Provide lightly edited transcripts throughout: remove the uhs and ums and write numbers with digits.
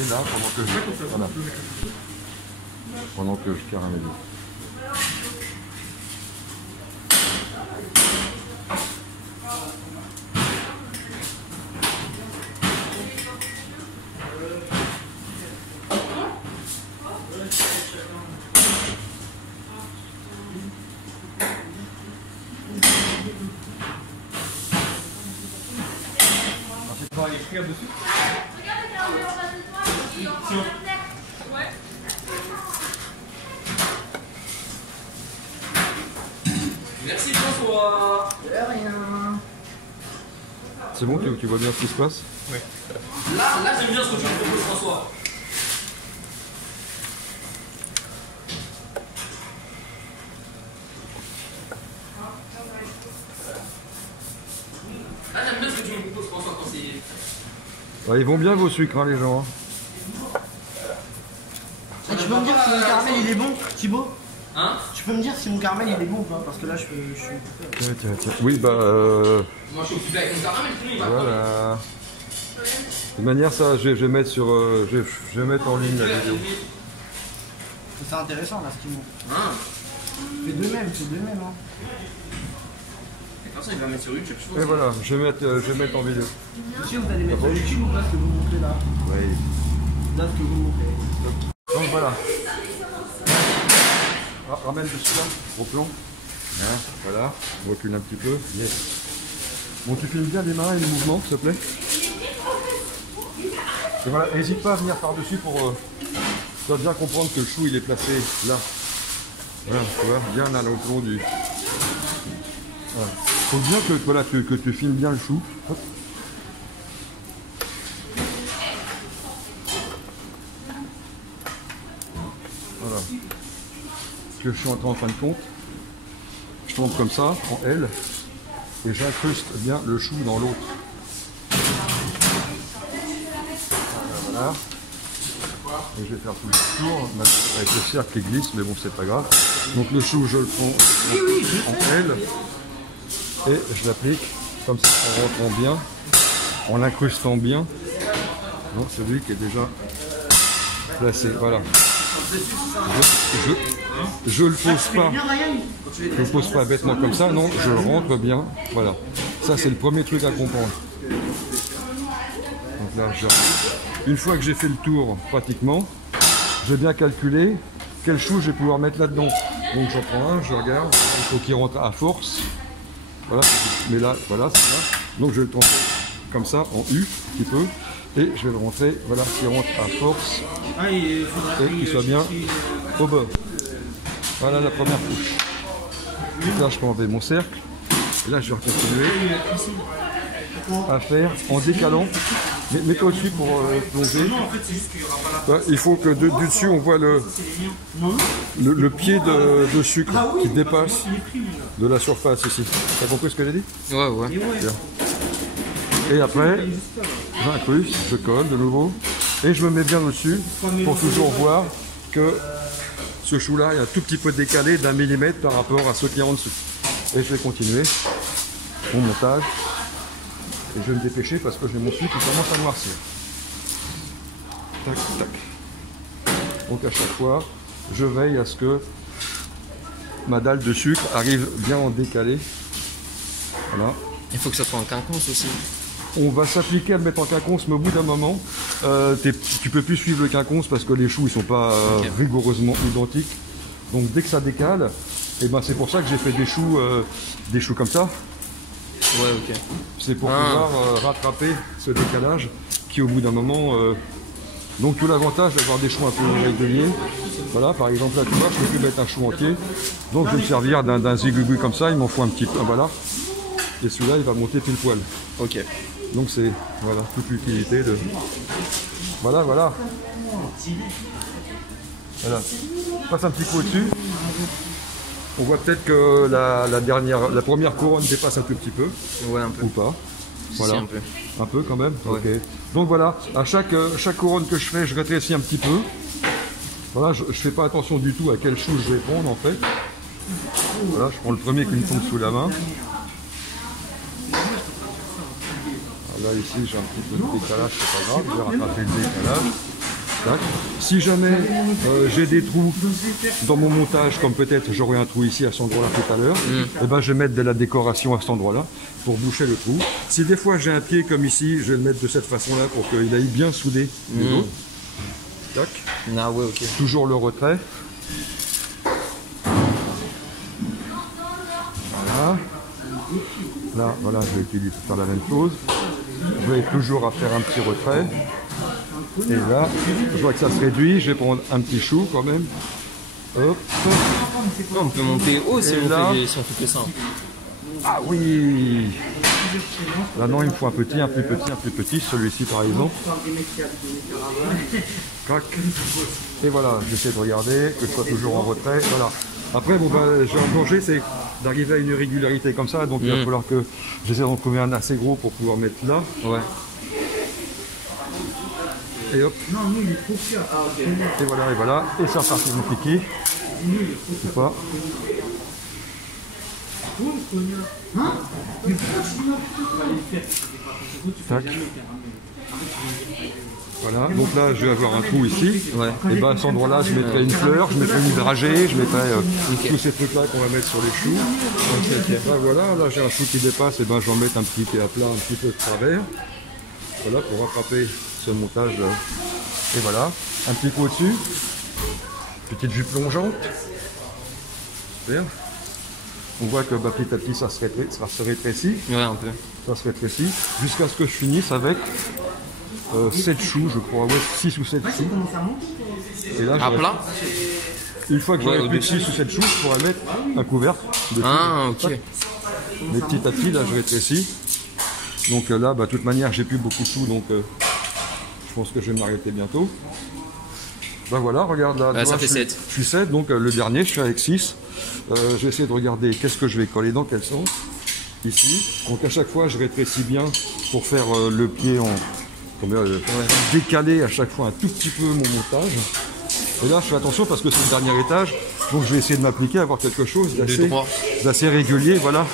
Et là, pendant que je caramélise. Tu vas aller frire dessus. Ouais. Merci François. De rien. C'est bon, tu vois bien ce qui se passe? Oui. Là j'aime bien ce que tu me proposes François. Là j'aime bien ce que tu me proposes François quand c'est... Ouais, ils vont bien vos sucres, hein, les gens. Hein. Et tu peux me dire si mon caramel il est bon, Thibaut? Hein? Tu peux me dire si mon caramel il est bon ou pas? Parce que là je suis... Tiens. Oui, bah... Moi je suis occupé avec mon caramel, sinon il va voilà. De toute manière, ça, je vais mettre sur... je vais mettre en ligne la vidéo. C'est intéressant là ce qu'ils montrent. Hein? Fais de même, hein. Et comme ça il va mettre sur YouTube, je pense. Et voilà, je vais mettre en vidéo. Si vous allez mettre sur YouTube ou pas ce que vous montrez là? Oui. Là ce que vous montrez. Donc voilà. Ramène dessus là, au plan. Hein, voilà, on recule un petit peu. Yes. Bon, tu filmes bien les mains et les mouvements, s'il te plaît. Et voilà, n'hésite pas à venir par-dessus pour tu vas bien comprendre que le chou il est placé là. Voilà, tu vois, bien à l'entour du. Voilà. Faut bien que, voilà, que tu filmes bien le chou. Hop. Voilà. Que je suis en fin de compte, je tombe comme ça, en L, et j'incruste bien le chou dans l'autre. Voilà. Et je vais faire tout le tour, avec le cercle qui glisse, mais bon, c'est pas grave. Donc le chou, je le prends en L, et je l'applique comme ça, en rentrant bien, en l'incrustant bien. Donc celui qui est déjà placé, voilà. Je le pose pas. Je le pose pas bêtement comme ça, non, je le rentre bien. Voilà. Ça c'est le premier truc à comprendre. Donc là, une fois que j'ai fait le tour pratiquement, je vais bien calculer quel chou je vais pouvoir mettre là-dedans. Donc j'en prends un, je regarde, il faut qu'il rentre à force. Voilà, mais là, voilà, c'est ça. Donc je vais le tourner comme ça, en U, un petit peu. Et je vais le rentrer, voilà, qu'il rentre à force. Et qu'il soit bien au bas. Voilà la première couche. Donc là, je peux enlever mon cercle. Et là, je vais continuer à faire en décalant. Mets-toi dessus pour plonger. Ouais, il faut que du dessus, on voit le pied de sucre qui dépasse de la surface ici. T'as compris ce que j'ai dit? Ouais. Bien. Et après, j'incruste, je colle de nouveau. Et je me mets bien au-dessus pour toujours voir que ce chou-là est un tout petit peu décalé d'1 millimètre par rapport à ceux qui sont en dessous. Et je vais continuer mon montage. Et je vais me dépêcher parce que j'ai mon sucre qui commence à noircir. Tac, tac. Donc à chaque fois, je veille à ce que ma dalle de sucre arrive bien en décalé. Voilà. Il faut que ça soit en quinconce aussi. On va s'appliquer à le mettre en quinconce, mais au bout d'un moment, tu peux plus suivre le quinconce parce que les choux ils sont pas rigoureusement identiques. Donc dès que ça décale, et ben c'est pour ça que j'ai fait des choux comme ça. Ouais, ok. C'est pour pouvoir rattraper ce décalage qui au bout d'un moment. Donc tout l'avantage d'avoir des choux un peu réguliers. Voilà, par exemple là tu vois, je peux plus mettre un chou entier. Donc je vais me servir d'un zigouigou comme ça, il m'en faut un petit peu. Voilà. Et celui-là il va monter pile poil. Ok. Donc c'est voilà toute l'utilité de. Voilà. Voilà. Je passe un petit coup au-dessus. On voit peut-être que la première couronne dépasse un tout petit peu. Ouais, un peu. Ou pas. Voilà. Si, un peu. Un peu quand même. Ouais. Ok. Donc voilà, à chaque couronne que je fais, je rétrécis un petit peu. Voilà, je fais pas attention du tout à quel chou je vais prendre en fait. Voilà, je prends le premier qui me tombe sous la main. Là ici j'ai un petit peu de décalage, c'est pas grave, je vais rattraper le décalage. Tac. Si jamais j'ai des trous dans mon montage, comme peut-être j'aurai un trou ici à cet endroit-là tout à l'heure, et ben je vais mettre de la décoration à cet endroit-là pour boucher le trou. Si des fois j'ai un pied comme ici, je vais le mettre de cette façon-là pour qu'il aille bien soudé les autres. Tac. Ah ouais, ok. Toujours le retrait. Voilà. Là, voilà, je vais utiliser pour faire la même chose. Je vais toujours à faire un petit retrait. Et là, je vois que ça se réduit. Je vais prendre un petit chou quand même. Hop. Non, on peut monter haut si, Et on là- fait, si on fait que ça. Ah oui. Là non, il me faut un petit, un plus petit, un plus petit. Celui-ci par exemple. Crac. Et voilà, j'essaie de regarder, que je sois toujours en retrait. Voilà. Après, bon, ben, j'ai un danger, c'est d'arriver à une régularité comme ça. Donc il va falloir que j'essaie d'en trouver un assez gros pour pouvoir mettre là. Ouais. Et hop. Non, nous, il est trop fier. Ah, ok. Et voilà, et voilà. Et c'est reparti mon kiki. Ou pas. Tac. Voilà, donc là je vais avoir un trou ici. Ouais. Et ben à cet endroit-là je mettrai une fleur, je mettrai une dragée, je mettrai tous ces trucs-là qu'on va mettre sur les choux. Ben, voilà, là j'ai un chou qui dépasse, et ben je vais en mettre un petit pied à plat, un petit peu de travers. Voilà, pour rattraper ce montage. Et voilà, un petit coup au-dessus. Petite vue plongeante. Super. On voit que bah, petit à petit ça se rétrécit, Ouais, un peu. ça se rétrécit, jusqu'à ce que je finisse avec 7 choux, je crois, ouais, 6 ou 7 choux. Et là, À j'aurais- plat? une fois que Ouais, j'aurai plus de au-dessus. 6 ou 7 choux, je pourrais mettre un couvercle dessus. Ah, ok. Mais petit à petit, là, je rétrécis. Donc là, bah, de toute manière, j'ai plus beaucoup de choux, donc je pense que je vais m'arrêter bientôt. Bah voilà, regarde là. Ouais, tu ça vois, fait je suis- 7. Je suis 7, donc le dernier, je suis avec 6. J'ai essayé de regarder qu'est-ce que je vais coller dans quel sens. Ici. Donc à chaque fois, je rétrécis bien pour faire le pied en. Décaler à chaque fois un tout petit peu mon montage. Et là, je fais attention parce que c'est le dernier étage. Donc je vais essayer de m'appliquer à avoir quelque chose droit. d'assez régulier, voilà.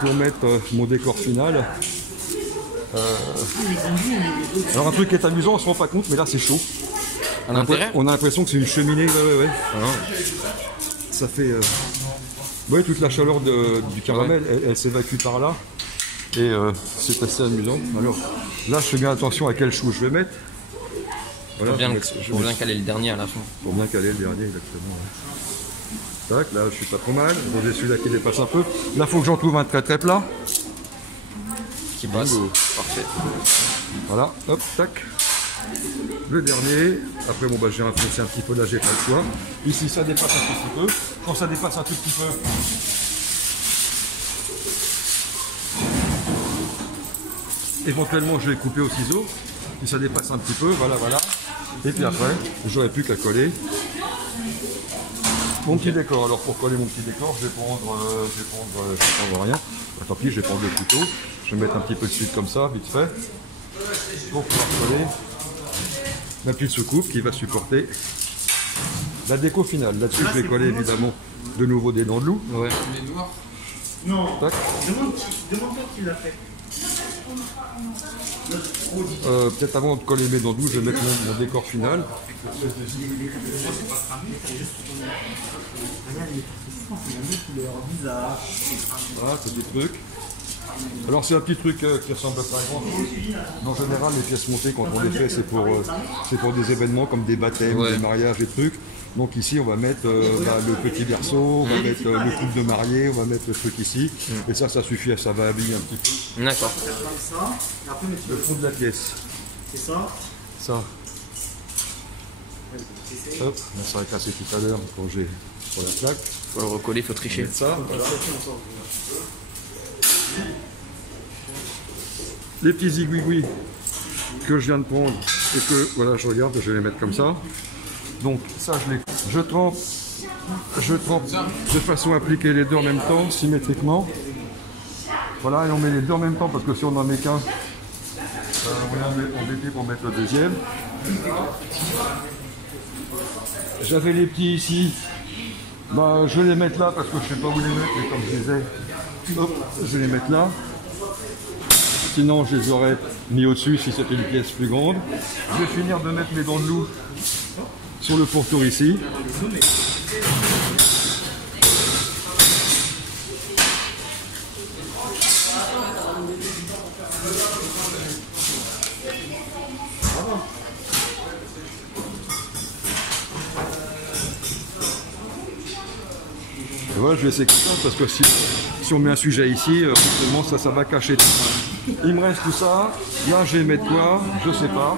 Pour mettre mon décor final. Alors un truc qui est amusant, on se rend pas compte, mais là c'est chaud. À l'intérieur? On a l'impression que c'est une cheminée, ouais. Ça fait... Ouais, toute la chaleur du caramel, elle s'évacue par là. Et c'est assez amusant. Alors là, je fais bien attention à quel chou je vais mettre. Voilà, Faut bien caler le dernier à la fin. pour bien caler le dernier, exactement. Ouais. Tac, là je suis pas trop mal. Bon, j'ai celui-là qui dépasse un peu. Là, faut que j'en trouve un très très plat. Qui passe. Bingo. Parfait. Voilà, hop, tac. Le dernier. Après, bon, bah, j'ai infoncé un petit peu, là, j'ai pas le choix. Ici, ça dépasse un tout petit peu. Quand ça dépasse un tout petit peu, éventuellement, je vais couper au ciseau. Si ça dépasse un petit peu, voilà. Et puis après, j'aurai plus qu'à coller mon petit décor. Alors, pour coller mon petit décor, je vais prendre rien. Bah, tant pis, je vais prendre le couteau. Je vais mettre un petit peu de suite comme ça, vite fait. Pour pouvoir coller ma petite soucoupe qui va supporter la déco finale. Là-dessus, je vais coller évidemment de nouveau des dents de loup. Ouais. Non, Tac. demande-toi qui l'a fait. Peut-être avant de coller mes dents de loup, je vais mettre mon décor final. Voilà, c'est des trucs. Alors c'est un petit truc qui ressemble pas à grand chose. En général, les pièces montées, quand on les fait, c'est pour des événements comme des baptêmes, Ouais. des mariages, des trucs. Donc ici, on va mettre le petit berceau, on va mettre le couple de mariée, on va mettre le truc ici. Et ça suffit, ça va habiller un petit peu D'accord. Ça, et après, mais tu le fond de la pièce. fais ça. Ça. Hop, ça va casser tout à l'heure quand j'ai sur la plaque. Faut le recoller, faut tricher. Ça, voilà. Les petits zigouigouis que je viens de prendre et que voilà, je regarde, je vais les mettre comme ça. Donc ça, je trempe de façon à appliquer les deux en même temps, symétriquement. Voilà, et on met les deux en même temps parce que si on n'en met qu'un, on est embêté pour mettre le deuxième. J'avais les petits ici. Bah, je vais les mettre là parce que je ne sais pas où les mettre, mais comme je disais, hop, je vais les mettre là. sinon je les aurais mis au-dessus si c'était une pièce plus grande. Je vais finir de mettre mes dents de loup sur le pourtour ici. Et voilà, je vais essayer comme ça parce que si on met un sujet ici, forcément ça va cacher tout. Il me reste tout ça. Là, je vais mettre quoi? Je sais pas.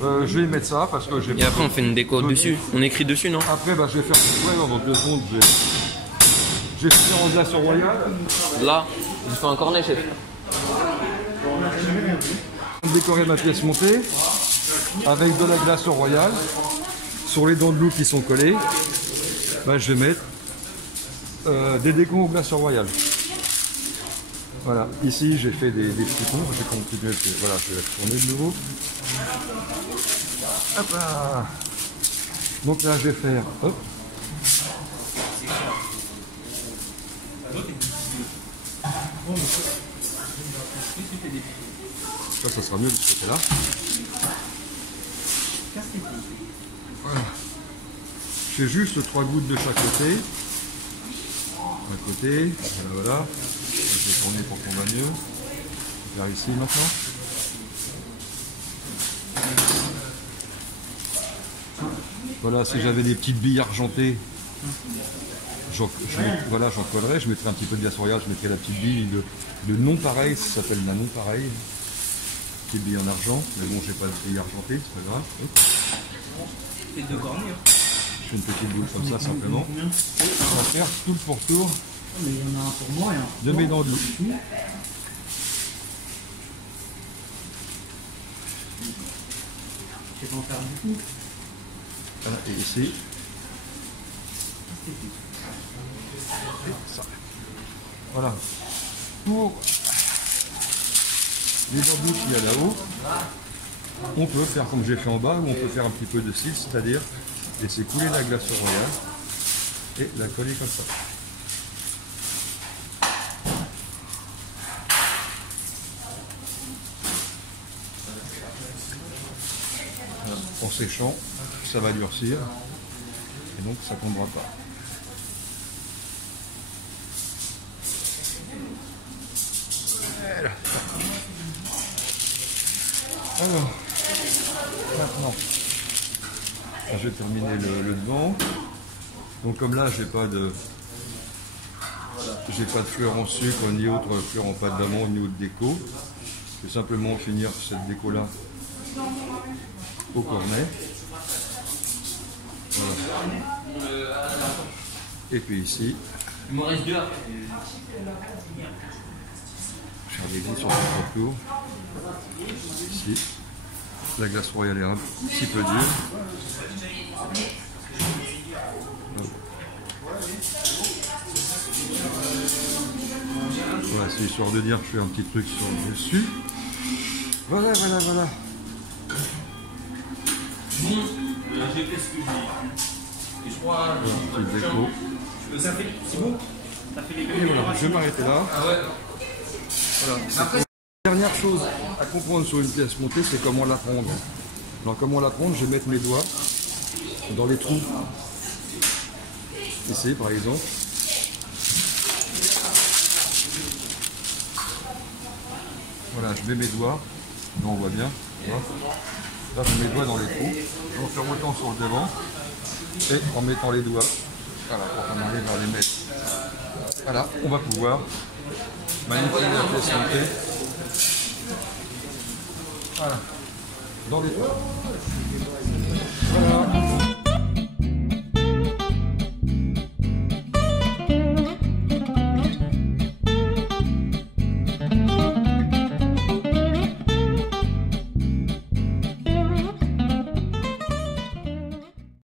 Je vais mettre ça parce que j'ai. Et après, on fait une déco dessus. On écrit dessus, non? Après, bah, je vais faire. Ouais, dans 2 secondes, je vais faire en glace royale. Là, je fais un cornet, chef. Décorer ma pièce montée avec de la glace royale. Sur les dents de loup qui sont collées, bah, je vais mettre des décos au glace royale. Voilà, ici j'ai fait des petits ponts, j'ai continué, voilà, je vais retourner de nouveau. Hop là. Donc là je vais faire, hop. Ça sera mieux de ce côté-là. Voilà. J'ai juste 3 gouttes de chaque côté. Un côté, voilà. Je vais tourner pour qu'on va mieux. Vers ici maintenant. Voilà, si j'avais des petites billes argentées, voilà, j'en collerais. Je mettrais un petit peu de glace royale, je mettrais la petite bille de non pareil, ça s'appelle la non pareil. Petite bille en argent, mais bon, j'ai pas de bille argentée, c'est pas grave. Et deux cornets. Je fais une petite boule comme ça simplement. On va faire tout le pourtour. Mais il y en a un pour moi et un de mes dents de loup. Je vais en faire beaucoup. Voilà, et ici. Ça. Voilà. Pour les dents de loup qu'il y a là-haut, on peut faire comme j'ai fait en bas, ou on peut faire un petit peu de cils, c'est-à-dire laisser couler la glace royale et la coller comme ça. En séchant, ça va durcir et donc ça ne tombera pas. Voilà. Alors, maintenant, je vais terminer le devant. Donc comme là, j'ai pas de fleurs en sucre, ni autre fleurs en pâte d'amande, ni autre déco. Je vais simplement finir cette déco-là au cornet. Voilà. Et puis ici, Il me reste 2 à je vais regarder sur le pourtour. Ici, la glace royale est un petit peu dure. Voilà, c'est histoire de dire que je fais un petit truc sur le dessus. Voilà, voilà, voilà. J'ai fait ce que j'ai. Et je crois. Voilà, petite déco. Ça fait, c'est bon. Ça fait les Et voilà, je vais m'arrêter là. Ah ouais. Voilà. La dernière chose à comprendre sur une pièce montée, c'est comment la prendre. Alors comment la prendre, je vais mettre mes doigts dans les trous. Ici par exemple. Voilà, je mets mes doigts. Là on voit bien. Voilà. Là je mets mes doigts dans les trous. Je vais faire autant sur le devant. Et en mettant les doigts, voilà, pour qu'on arrive à les mettre. Voilà, on va pouvoir manipuler la pièce montée. Voilà, dans les trous. Voilà.